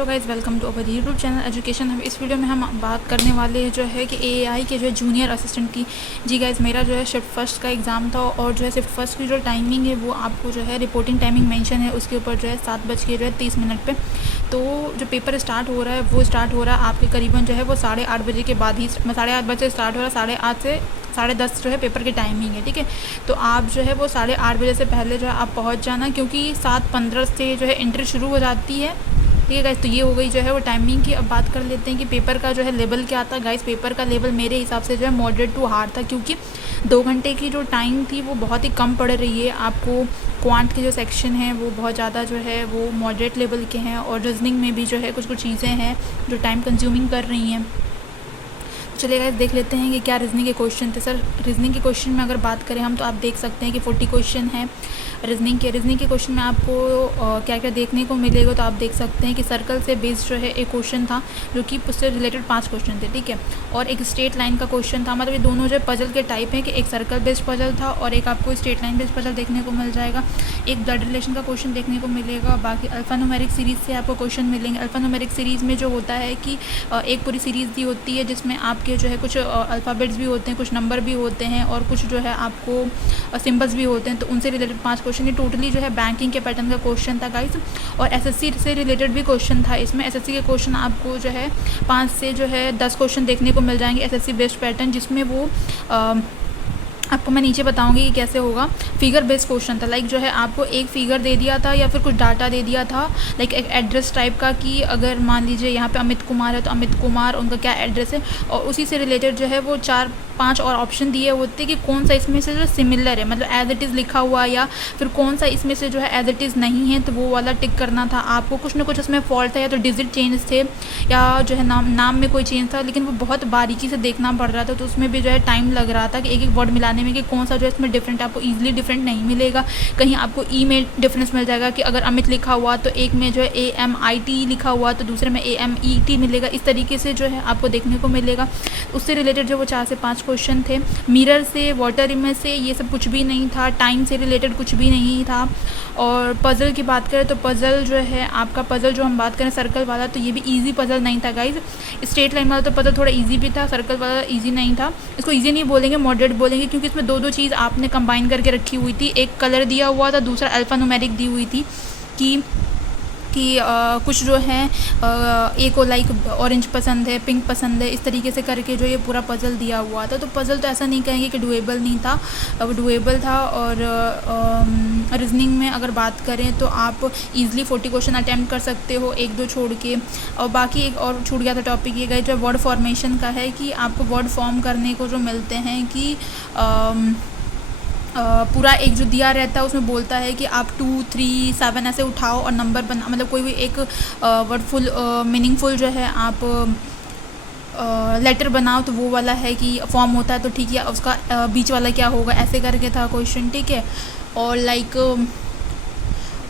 Hello guys, welcome to our YouTube channel education. हम इस video में हम बात करने वाले हैं जो है कि एआई के जो है जूनियर असिस्टेंट की। जी गाइस, मेरा जो है शिफ्ट फर्स्ट का एग्ज़ाम था और जो है शिफ्ट फर्स्ट की जो टाइमिंग है वो आपको जो है रिपोर्टिंग टाइमिंग मेंशन है उसके ऊपर जो है 7:30 पे। तो जो पेपर स्टार्ट हो रहा है वो स्टार्ट हो रहा है आपके करीबन जो है वो 8:30 बजे के बाद ही, 8:30 बजे स्टार्ट हो रहा है, 8:30 से 10:30 जो है पेपर की टाइमिंग है। ठीक है, तो आप जो है वो 8:30 बजे से पहले जो है आप पहुंच जाना, क्योंकि 7:15 से जो है एंट्री शुरू हो जाती है। ठीक है गाइस, तो ये हो गई जो है वो टाइमिंग की। अब बात कर लेते हैं कि पेपर का जो है लेवल क्या था। गाइस, पेपर का लेवल मेरे हिसाब से जो है मॉडरेट टू हार्ड था, क्योंकि 2 घंटे की जो टाइम थी वो बहुत ही कम पड़ रही है। आपको क्वांट के जो सेक्शन है वो बहुत ज़्यादा जो है वो मॉडरेट लेवल के हैं, और रीजनिंग में भी जो है कुछ चीज़ें हैं जो टाइम कंज्यूमिंग कर रही हैं। चलिए गाइस, देख लेते हैं कि क्या रीजनिंग के क्वेश्चन थे। सर, रीजनिंग के क्वेश्चन में अगर बात करें हम, तो आप देख सकते हैं कि 40 क्वेश्चन हैं रीजनिंग के क्वेश्चन में आपको क्या क्या देखने को मिलेगा। तो आप देख सकते हैं कि सर्कल से बेस्ड जो है एक क्वेश्चन था, जो कि उससे रिलेटेड 5 क्वेश्चन थे। ठीक है, और एक स्ट्रेट लाइन का क्वेश्चन था। मतलब ये दोनों जो पजल के टाइप हैं कि एक सर्कल बेस्ड पजल था और एक आपको स्ट्रेट लाइन बेस्ड पजल देखने को मिल जाएगा। एक ब्लड रिलेशन का क्वेश्चन देखने को मिलेगा। बाकी अल्फ़ान्यूमेरिक सीरीज़ से आपको क्वेश्चन मिलेंगे। अल्फ़ान्यूमेरिक सीरीज़ में जो होता है कि एक पूरी सीरीज़ दी होती है जिसमें आपके जो है कुछ अल्फ़ाबेट्स भी होते हैं, कुछ नंबर भी होते हैं, और कुछ जो है आपको सिंबल्स भी होते हैं। तो उनसे रिलेटेड 5 क्वेश्चन, ये टोटली जो है बैंकिंग के पैटर्न का क्वेश्चन था गाइस। और एसएससी से रिलेटेड भी क्वेश्चन था इसमें। एसएससी के क्वेश्चन आपको जो है 5 से जो है 10 क्वेश्चन देखने को मिल जाएंगे एसएससी बेस्ड पैटर्न, जिसमें वो आपको मैं नीचे बताऊंगी कि कैसे होगा। फिगर बेस्ड क्वेश्चन था, लाइक जो है आपको एक फिगर दे दिया था या फिर कुछ डाटा दे दिया था, लाइक एक एड्रेस टाइप का, कि अगर मान लीजिए यहाँ पे अमित कुमार है तो अमित कुमार उनका क्या एड्रेस है, और उसी से रिलेटेड जो है वो 4-5 और ऑप्शन दिए होते कि कौन सा इसमें से जो सिमिलर है, मतलब एज इट इज़ लिखा हुआ, या फिर कौन सा इसमें से जो है एज इट इज़ नहीं है, तो वो वाला टिक करना था आपको। कुछ ना कुछ उसमें फॉल्ट था, या तो डिजिट चेंज थे, या जो है नाम में कोई चेंज था, लेकिन वो बहुत बारीकी से देखना पड़ रहा था। तो उसमें भी जो है टाइम लग रहा था कि एक एक वर्ड मिलाने में कि कौन सा जो है इसमें डिफरेंट, आपको ईजिली डिफरेंट नहीं मिलेगा। कहीं आपको ई में डिफरेंस मिल जाएगा कि अगर अमित लिखा हुआ तो एक में जो है AMIT लिखा हुआ तो दूसरे में AMET मिलेगा। इस तरीके से जो है आपको देखने को मिलेगा। उससे रिलेटेड जो वो 4 से 5 क्वेश्चन थे। मिरर से, वाटर इमेज से, ये सब कुछ भी नहीं था। टाइम से रिलेटेड कुछ भी नहीं था। और पज़ल की बात करें तो पज़ल जो है आपका, पज़ल जो हम बात करें सर्कल वाला, तो ये भी ईजी पज़ल नहीं था गाइज। स्ट्रेट लाइन वाला तो पज़ल थोड़ा ईजी भी था, सर्कल वाला ईजी नहीं था। इसको ईजी नहीं बोलेंगे, मॉडरेट बोलेंगे, क्योंकि इसमें दो चीज़ आपने कंबाइन करके रखी हुई थी। एक कलर दिया हुआ था, दूसरा अल्फ़ान्यूमेरिक दी हुई थी कि कुछ जो है एक को लाइक ऑरेंज पसंद है, पिंक पसंद है, इस तरीके से करके जो ये पूरा पज़ल दिया हुआ था। तो पज़ल तो ऐसा नहीं कहेंगे कि डुएबल नहीं था, वो डुएबल था। और रीजनिंग में अगर बात करें तो आप ईजिली 40 क्वेश्चन अटैम्प्ट कर सकते हो, 1-2 छोड़ के। और बाकी एक और छूट गया था टॉपिक, ये गए जो वर्ड फॉर्मेशन का है, कि आपको वर्ड फॉर्म करने को जो मिलते हैं कि पूरा एक जो दिया रहता है उसमें बोलता है कि आप 2, 3, 7 ऐसे उठाओ और नंबर बना, मतलब कोई भी एक वर्डफुल मीनिंगफुल जो है आप लेटर बनाओ, तो वो वाला है कि फॉर्म होता है। तो ठीक है, उसका बीच वाला क्या होगा, ऐसे करके था क्वेश्चन। ठीक है, और लाइक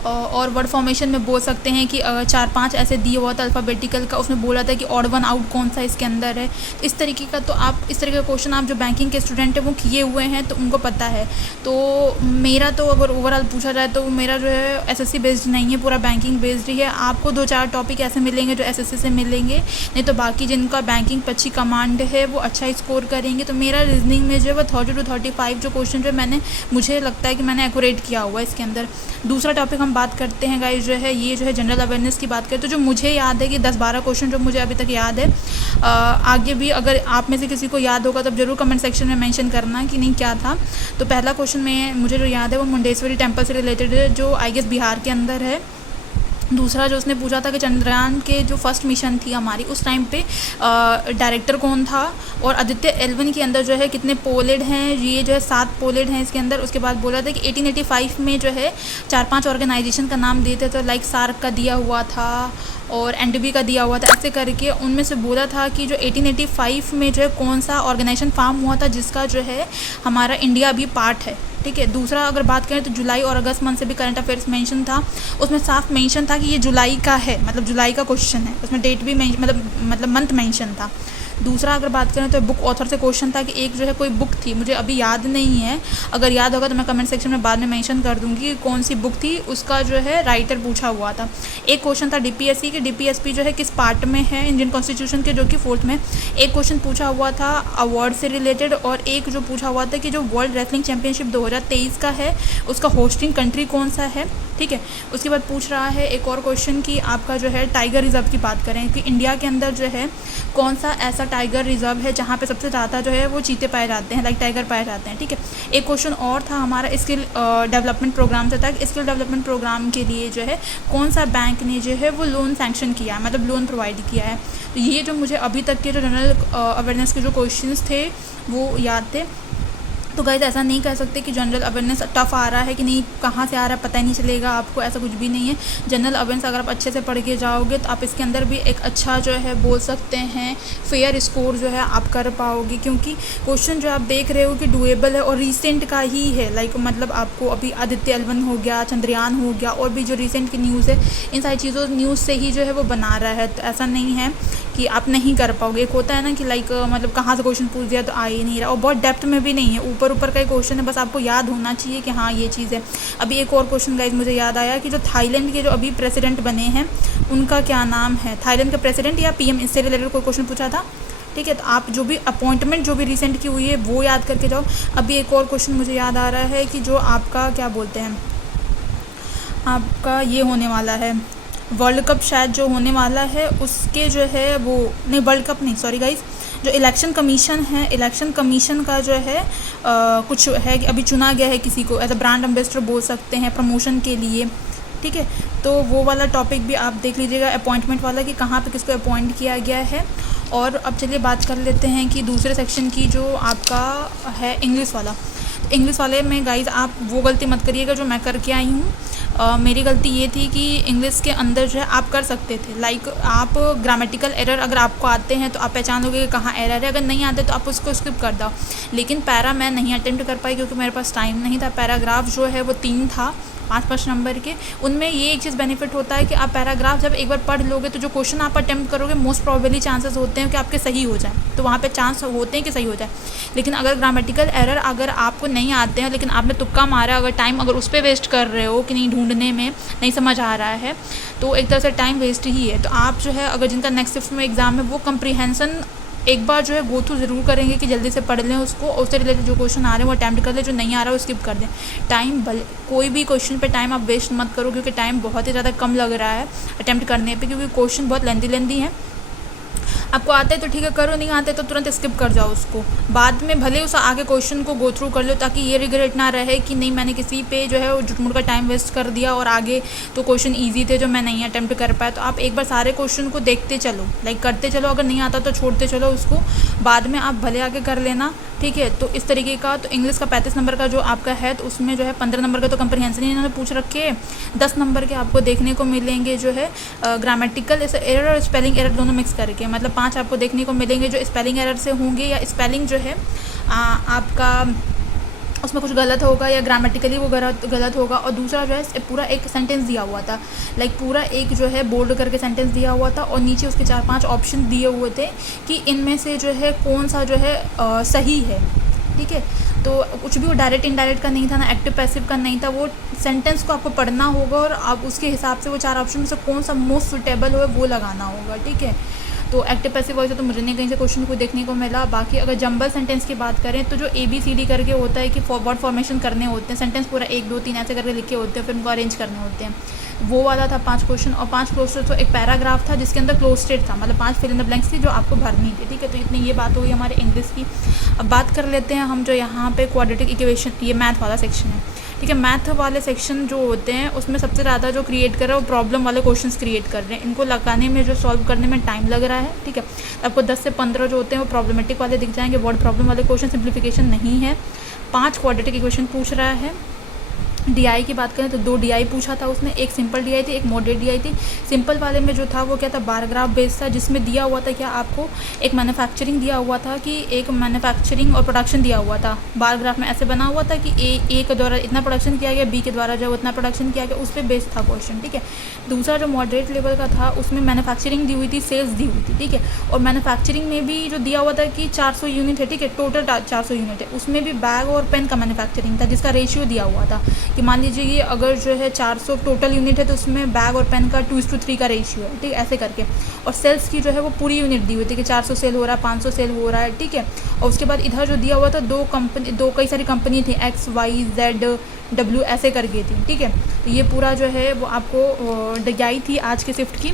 और वर्ड फॉर्मेशन में बोल सकते हैं कि 4-5 ऐसे दिए हुआ था अल्फ़ाबेटिकल का, उसमें बोला था कि ऑड वन आउट कौन सा इसके अंदर है। इस तरीके का, तो आप इस तरीके का क्वेश्चन आप जो बैंकिंग के स्टूडेंट हैं वो किए हुए हैं, तो उनको पता है। तो मेरा तो अगर ओवरऑल पूछा जाए तो मेरा जो है एसएससी बेस्ड नहीं है, पूरा बैंकिंग बेस्ड ही है। आपको 2-4 टॉपिक ऐसे मिलेंगे जो एसएससी से मिलेंगे, नहीं तो बाकी जिनका बैंकिंग पर अच्छी कमांड है वो अच्छा स्कोर करेंगे। तो मेरा रीजनिंग में जो है वो 30 to 35 जो क्वेश्चन जो मुझे लगता है कि मैंने एक्यूरेट किया हुआ है इसके अंदर। दूसरा टॉपिक हम बात करते हैं गाइस, जो है ये जो है जनरल अवेयरनेस की बात करें तो जो मुझे याद है कि 10-12 क्वेश्चन जो मुझे अभी तक याद है। आगे भी अगर आप में से किसी को याद होगा तो ज़रूर कमेंट सेक्शन में मेंशन करना कि नहीं क्या था। तो पहला क्वेश्चन में मुझे जो याद है वो मुंडेश्वरी टेम्पल से रिलेटेड है, जो आई गेस बिहार के अंदर है। दूसरा जो उसने पूछा था कि चंद्रयान के जो फर्स्ट मिशन थी हमारी, उस टाइम पे डायरेक्टर कौन था, और आदित्य L1 के अंदर जो है कितने पोलेड हैं, ये जो है 7 पोलेड हैं इसके अंदर। उसके बाद बोला था कि 1885 में जो है 4-5 ऑर्गेनाइजेशन का नाम देते, तो लाइक सार्क का दिया हुआ था और NDB का दिया हुआ था, ऐसे करके उनमें से बोला था कि जो 1885 में जो है कौन सा ऑर्गेनाइजेशन फॉर्म हुआ था जिसका जो है हमारा इंडिया अभी पार्ट है। ठीक है, दूसरा अगर बात करें तो जुलाई और अगस्त मंथ से भी करंट अफेयर्स मेंशन था, उसमें साफ मेंशन था कि ये जुलाई का है, मतलब जुलाई का क्वेश्चन है, उसमें डेट भी मतलब मंथ मेंशन था। दूसरा अगर बात करें तो बुक ऑथर से क्वेश्चन था कि एक जो है कोई बुक थी, मुझे अभी याद नहीं है, अगर याद होगा तो मैं कमेंट सेक्शन में बाद में मेंशन कर दूंगी कि कौन सी बुक थी, उसका जो है राइटर पूछा हुआ था। एक क्वेश्चन था डीपीएससी कि डीपीएसपी जो है किस पार्ट में है इंडियन कॉन्स्टिट्यूशन के, जो कि 4th में। एक क्वेश्चन पूछा हुआ था अवार्ड से रिलेटेड, और एक जो पूछा हुआ था कि जो वर्ल्ड रेसलिंग चैंपियनशिप 2023 का है उसका होस्टिंग कंट्री कौन सा है, ठीक है। उसके बाद पूछ रहा है एक और क्वेश्चन कि आपका जो है टाइगर रिजर्व की बात करें कि इंडिया के अंदर जो है कौन सा ऐसा टाइगर रिजर्व है जहाँ पे सबसे ज़्यादा जो है वो चीते पाए जाते हैं, लाइक टाइगर पाए जाते हैं, ठीक है। एक क्वेश्चन और था हमारा स्किल डेवलपमेंट प्रोग्राम से था कि स्किल डेवलपमेंट प्रोग्राम के लिए जो है कौन सा बैंक ने जो है वो लोन सैंक्शन किया है, मतलब लोन प्रोवाइड किया है। तो ये जो मुझे अभी तक के जो जनरल अवेयरनेस के जो क्वेश्चंस थे वो याद थे। तो गाइस ऐसा नहीं कह सकते कि जनरल अवेयरनेस टफ़ आ रहा है कि नहीं, कहाँ से आ रहा है पता ही नहीं चलेगा आपको, ऐसा कुछ भी नहीं है। जनरल अवेयरनेस अगर आप अच्छे से पढ़ के जाओगे तो आप इसके अंदर भी एक अच्छा जो है बोल सकते हैं फेयर स्कोर जो है आप कर पाओगे, क्योंकि क्वेश्चन जो आप देख रहे हो कि डुएबल है और रिसेंट का ही है। लाइक मतलब आपको अभी आदित्य L1 हो गया, चंद्रयान हो गया, और भी जो रिसेंट की न्यूज़ है इन सारी चीज़ों न्यूज़ से ही जो है वो बना रहा है। तो ऐसा नहीं है कि आप नहीं कर पाओगे। एक होता है ना कि लाइक मतलब कहाँ से क्वेश्चन पूछ दिया तो आ ही नहीं रहा, और बहुत डेप्थ में भी नहीं है, ऊपर ऊपर का ही क्वेश्चन है, बस आपको याद होना चाहिए कि हाँ ये चीज़ है। अभी एक और क्वेश्चन गाइज मुझे याद आया कि जो थाईलैंड के जो अभी प्रेसिडेंट बने हैं उनका क्या नाम है, थाईलैंड का प्रेसिडेंट या पीएम, इससे रिलेटेड कोई क्वेश्चन पूछा था, ठीक है। तो आप जो भी अपॉइंटमेंट जो भी रिसेंट की हुई है वो याद करके जाओ। अभी एक और क्वेश्चन मुझे याद आ रहा है कि जो आपका क्या बोलते हैं, आपका ये होने वाला है वर्ल्ड कप शायद जो होने वाला है उसके जो है वो नहीं, वर्ल्ड कप नहीं, सॉरी गाइज, जो इलेक्शन कमीशन है, इलेक्शन कमीशन का जो है कुछ है कि अभी चुना गया है किसी को एज अ ब्रांड एम्बेसडर बोल सकते हैं प्रमोशन के लिए, ठीक है। तो वो वाला टॉपिक भी आप देख लीजिएगा अपॉइंटमेंट वाला कि कहाँ पे किसको अपॉइंट किया गया है। और अब चलिए बात कर लेते हैं कि दूसरे सेक्शन की जो आपका है इंग्लिश वाला। इंग्लिश वाले में गाइज आप वो गलती मत करिएगा जो मैं करके आई हूँ। मेरी गलती ये थी कि इंग्लिश के अंदर जो है आप कर सकते थे, लाइक आप ग्रामेटिकल एरर अगर आपको आते हैं तो आप पहचान लोगे कि कहाँ एरर है, अगर नहीं आते तो आप उसको स्किप कर दो। लेकिन पैरा मैं नहीं अटेम्प्ट कर पाई क्योंकि मेरे पास टाइम नहीं था। पैराग्राफ जो है वो 3 था 5-5 नंबर के। उनमें ये एक चीज़ बेनिफिट होता है कि आप पैराग्राफ जब एक बार पढ़ लोगे तो जो क्वेश्चन आप अटेम्प्ट करोगे मोस्ट प्रॉबेबली चांसेस होते हैं कि आपके सही हो जाए, तो वहाँ पे चांस होते हैं कि सही हो जाए। लेकिन अगर ग्रामेटिकल एरर अगर आपको नहीं आते हैं लेकिन आपने तुक्का मारा, अगर टाइम अगर उस पर वेस्ट कर रहे हो कि नहीं ढूंढने में नहीं समझ आ रहा है, तो एक तरह से टाइम वेस्ट ही है। तो आप जो है अगर जिनका नेक्स्ट शिफ्ट में एग्ज़ाम है वो कंप्रीहेंसन एक बार जो है गो थ्रू ज़रूर करेंगे कि जल्दी से पढ़ लें उसको, और उससे रिलेटेड जो क्वेश्चन आ रहे हैं वो अटैम्प्ट कर लें, जो नहीं आ रहा है वो स्किप कर दें। टाइम कोई भी क्वेश्चन पे टाइम आप वेस्ट मत करो क्योंकि टाइम बहुत ही ज़्यादा कम लग रहा है अटैम्प्ट करने पे, क्योंकि क्वेश्चन बहुत लेंदी है। आपको आते हैं तो ठीक है करो, नहीं आते तो तुरंत स्किप कर जाओ उसको, बाद में भले उस आगे क्वेश्चन को गो थ्रू कर लो ताकि ये रिग्रेट ना रहे कि नहीं मैंने किसी पे जो है झुटमुट का टाइम वेस्ट कर दिया और आगे तो क्वेश्चन ईजी थे जो मैं नहीं अटैम्प्ट कर पाया। तो आप एक बार सारे क्वेश्चन को देखते चलो, लाइक करते चलो, अगर नहीं आता तो छोड़ते चलो उसको, बाद में आप भले आगे कर लेना, ठीक है। तो इस तरीके का तो इंग्लिश का 35 नंबर का जो आपका है तो उसमें जो है 15 नंबर का तो कंप्रीहेंशन इन्होंने पूछ रखे, 10 नंबर के आपको देखने को मिलेंगे जो है ग्रामेटिकल एरर और स्पेलिंग एरर दोनों मिक्स करके, मतलब 5 आपको देखने को मिलेंगे जो स्पेलिंग एरर से होंगे या स्पेलिंग जो है आपका उसमें कुछ गलत होगा या ग्रामेटिकली वो गलत होगा। और दूसरा जो है पूरा एक सेंटेंस दिया हुआ था, लाइक पूरा एक जो है बोल्ड करके सेंटेंस दिया हुआ था और नीचे उसके 4-5 ऑप्शन दिए हुए थे कि इनमें से जो है कौन सा जो है सही है, ठीक है। तो कुछ भी वो डायरेक्ट इनडायरेक्ट का नहीं था ना एक्टिव पैसिव का नहीं था, वो सेंटेंस को आपको पढ़ना होगा और आप उसके हिसाब से वो 4 ऑप्शन में से कौन सा मोस्ट सुटेबल हो वो लगाना होगा, ठीक है। तो एक्टिव पैसिव वॉइस तो मुझे नहीं कहीं से क्वेश्चन को देखने को मिला। बाकी अगर जंबल सेंटेंस की बात करें तो जो ABCD करके होता है कि वर्ड फॉर्मेशन करने होते हैं, सेंटेंस पूरा 1 2 3 ऐसे करके लिखे होते हैं, फिर उनको अरेंज करने होते हैं, वो वाला था 5 क्वेश्चन। और 5 क्लोज तो एक पैराग्राफ था जिसके अंदर क्लोज स्टेट था, मतलब 5 फिल इन द ब्लैंक्स थी जो आपको भरनी थी, ठीक है। तो इतनी ये बात हुई हमारे इंग्लिश की। अब बात कर लेते हैं हम जो यहाँ पे क्वाड्रेटिक इक्वेशन, ये मैथ वाला सेक्शन है, ठीक है। मैथ वाले सेक्शन जो होते हैं उसमें सबसे ज़्यादा जो क्रिएट कर रहा है वो प्रॉब्लम वाले क्वेश्चंस क्रिएट कर रहे हैं, इनको लगाने में जो सॉल्व करने में टाइम लग रहा है, ठीक है। आपको 10 से 15 जो होते हैं वो प्रॉब्लमेटिक वाले दिख जाएंगे, वर्ड प्रॉब्लम वाले क्वेश्चन, सिंप्लीफिकेशन नहीं है। 5 क्वाड्रेटिक इक्वेशन पूछ रहा है, DI की बात करें तो 2 DI पूछा था उसने, एक सिंपल DI थी, एक मॉडरेट DI थी। सिंपल वाले में जो था वो क्या था, बार ग्राफ बेस्ड था, जिसमें दिया हुआ था क्या आपको, एक मैन्युफैक्चरिंग दिया हुआ था कि एक मैन्युफैक्चरिंग और प्रोडक्शन दिया हुआ था। बार ग्राफ में ऐसे बना हुआ था कि ए के द्वारा इतना प्रोडक्शन किया गया, बी के द्वारा जो उतना प्रोडक्शन किया गया, उस पर बेस्ड था क्वेश्चन, ठीक है। दूसरा जो मॉडरेट लेवल का था उसमें मैन्युफैक्चरिंग दी हुई थी, सेल्स दी हुई थी, ठीक है। और मैन्युफैक्चरिंग में भी जो दिया हुआ था कि 400 यूनिट है, ठीक है, टोटल 400 यूनिट है, उसमें भी बैग और पेन का मैन्युफैक्चरिंग था, जिसका रेशियो दिया हुआ था कि मान लीजिए कि अगर जो है 400 टोटल यूनिट है तो उसमें बैग और पेन का 2:3 का रेशियो है, ठीक है, ऐसे करके। और सेल्स की जो है वो पूरी यूनिट दी हुई थी कि 400 सेल हो रहा है, 500 सेल हो रहा है, ठीक है। और उसके बाद इधर जो दिया हुआ था दो कई सारी कंपनी थी, XYZ W ऐसे करके थी, ठीक है। तो ये पूरा जो है वो आपको DI थी आज के शिफ्ट की।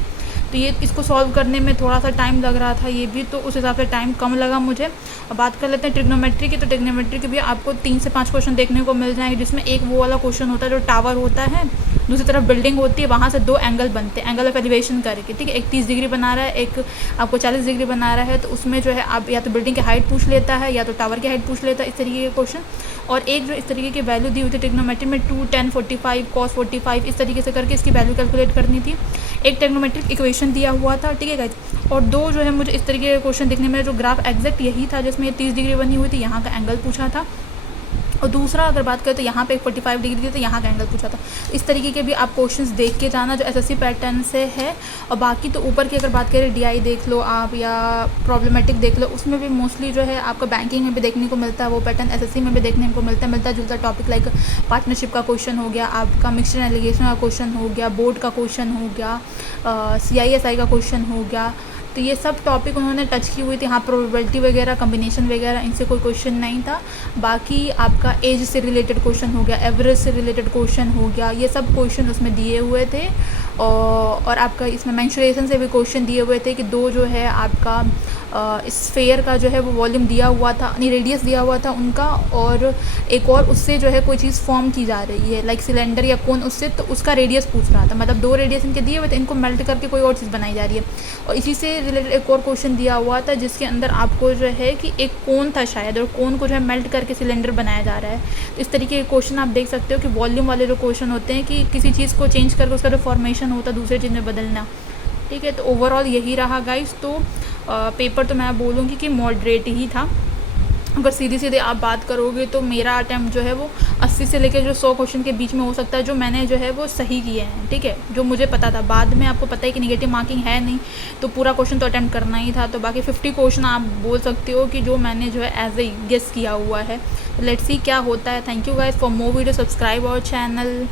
तो ये इसको सॉल्व करने में थोड़ा सा टाइम लग रहा था, ये भी तो उस हिसाब से टाइम कम लगा मुझे। अब बात कर लेते हैं ट्रिग्नोमेट्री की। तो ट्रिग्नोमेट्री के भी आपको 3 से 5 क्वेश्चन देखने को मिल जाएंगे, जिसमें एक वो वाला क्वेश्चन होता है जो टावर होता है, दूसरी तरफ बिल्डिंग होती है, वहाँ से 2 एंगल बनते हैं, एंगल ऑफ एलिवेशन करके, ठीक है। एक 30 डिग्री बना रहा है, एक आपको 40 डिग्री बना रहा है। तो उसमें जो है आप या तो बिल्डिंग की हाइट पूछ लेता है या तो टावर की हाइट पूछ लेता है, इस तरीके के क्वेश्चन। और एक जो इस तरीके की वैल्यू दी हुई थी ट्रिग्नोमेट्री में 2, 10, 45, cos 45, इस तरीके से करके इसकी वैल्यू कैलकुलेट करनी थी। एक ट्रिग्नोमेट्रिक इक्वेशन दिया हुआ था, ठीक है गाइस। और 2 जो है मुझे इस तरीके के क्वेश्चन देखने में, जो ग्राफ एग्जैक्ट यही था जिसमें ये 30 डिग्री बनी हुई थी, यहाँ का एंगल पूछा था। और दूसरा अगर बात करें तो यहाँ पे 45 डिग्री थी, तो यहाँ का एंगल पूछा था। इस तरीके के भी आप क्वेश्चंस देख के जाना जो SSC पैटर्न से है। और बाकी तो ऊपर की अगर बात करें DI देख लो आप या प्रॉब्लमेटिक देख लो, उसमें भी मोस्टली जो है आपको बैंकिंग में भी देखने को मिलता है वो पैटर्न, SSC में भी देखने को मिलता है, मिलता जुलता टॉपिक। लाइक पार्टनरशिप का क्वेश्चन हो गया, आपका मिक्सचर एलिगेशन का क्वेश्चन हो गया, बोर्ड का क्वेश्चन हो गया, CISI का क्वेश्चन हो गया। तो ये सब टॉपिक उन्होंने टच की हुई थी। हाँ, प्रोबेबिलिटी वगैरह, कम्बिनेशन वगैरह, इनसे कोई क्वेश्चन नहीं था। बाकी आपका एज से रिलेटेड क्वेश्चन हो गया, एवरेज से रिलेटेड क्वेश्चन हो गया, ये सब क्वेश्चन उसमें दिए हुए थे। और आपका इसमें मेंसुरेशन से भी क्वेश्चन दिए हुए थे कि 2 जो है आपका स्फेयर का जो है वो वॉल्यूम दिया हुआ था, नहीं रेडियस दिया हुआ था उनका, और एक और उससे जो है कोई चीज़ फॉर्म की जा रही है, लाइक सिलेंडर या कोन, उससे तो उसका रेडियस पूछ रहा था। मतलब 2 रेडियस इनके दिए हुए थे, इनको मेल्ट करके कोई और चीज़ बनाई जा रही है। और इसी से रिलेटेड एक और क्वेश्चन दिया हुआ था जिसके अंदर आपको जो है कि एक कोन था शायद, और कोन को जो है मेल्ट करके सिलेंडर बनाया जा रहा है। तो इस तरीके के क्वेश्चन आप देख सकते हो कि वॉल्यूम वाले जो क्वेश्चन होते हैं कि किसी चीज़ को चेंज करके उसका जो फॉर्मेशन होता है दूसरे चीज़ में बदलना, ठीक है। तो ओवरऑल यही रहा गाइस। तो पेपर तो मैं बोलूँगी कि मॉडरेट ही था। अगर सीधी सीधे आप बात करोगे तो मेरा अटैम्प्ट जो है वो 80 से लेकर जो 100 क्वेश्चन के बीच में हो सकता है, जो मैंने जो है वो सही किए हैं, ठीक है, जो मुझे पता था। बाद में आपको पता है कि नेगेटिव मार्किंग है नहीं, तो पूरा क्वेश्चन तो अटैम्प्ट करना ही था। तो बाकी 50 क्वेश्चन आप बोल सकते हो कि जो मैंने जो है एज ए गेस किया हुआ है। लेट्स सी क्या होता है। Thank you guys for more video, subscribe our channel.